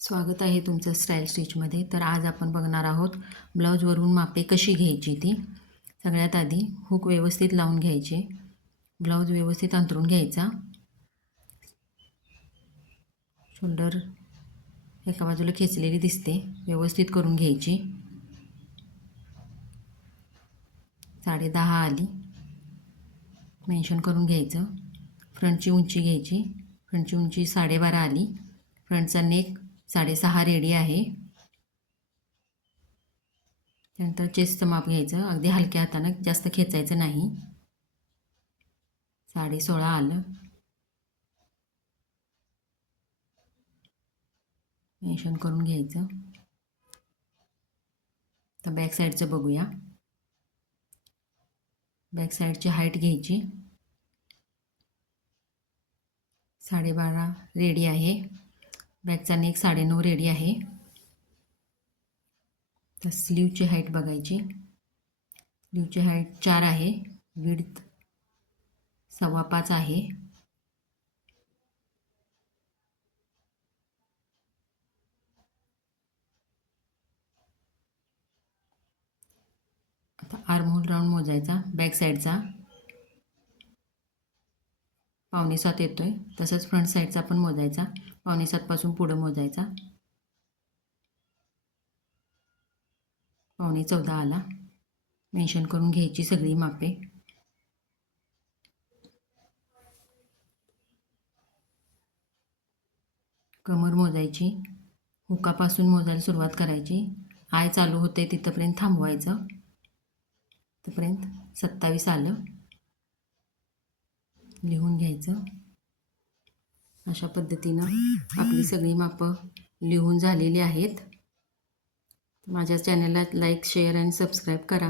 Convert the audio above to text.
स्वागत आहे तुमचं स्टाईल स्टिचमध्ये. तर आज आपण बघणार आहोत ब्लाऊजवरून मापे कशी घ्यायची ती. सगळ्यात आधी हुक व्यवस्थित लावून घ्यायचे, ब्लाऊज व्यवस्थित अंतरून घ्यायचा, शोल्डर एका बाजूला खेचलेली दिसते व्यवस्थित करून घ्यायची. 10.5 आली मेन्शन करून घ्यायचं. फ्रंटची उंची घ्यायची, फ्रंटची उंची 12.5 आली. फ्रंटचा नेक 6.5 रेडी आहे. त्यानंतर चेस्टचं माप घ्यायचं, अगदी हलक्या हातानं, जास्त खेचायचं नाही. 16.5 आलं मेन्शन करून घ्यायचं. तर बॅक साईडचं बघूया. बॅक साईडची हाईट घ्यायची, 12.5 रेडी आहे. बॅकचा नेक 9.5 रेडी आहे. तर स्लीवची हाईट बघायची. स्लीवची हाईट 4 आहे, विड्थ 5.25 आहे. आता आर्महोल राऊंड मोजायचा. बॅक साईडचा 6.25 येतोय. तसंच फ्रंट साईडचा पण मोजायचा. 6.25 पासून पुढं मोजायचा. 14.25 आला मेन्शन करून घ्यायची सगळी मापे. कमर मोजायची, हुकापासून मोजायला सुरुवात करायची. आय चालू होते तिथंपर्यंत थांबवायचं. तिथपर्यंत 27 आलं लिहून घ्यायचं. अशा पद्धतीनं आपली सगळी मापं लिहून झालेली आहेत. माझ्या चॅनलला लाईक, शेअर आणि सबस्क्राईब करा.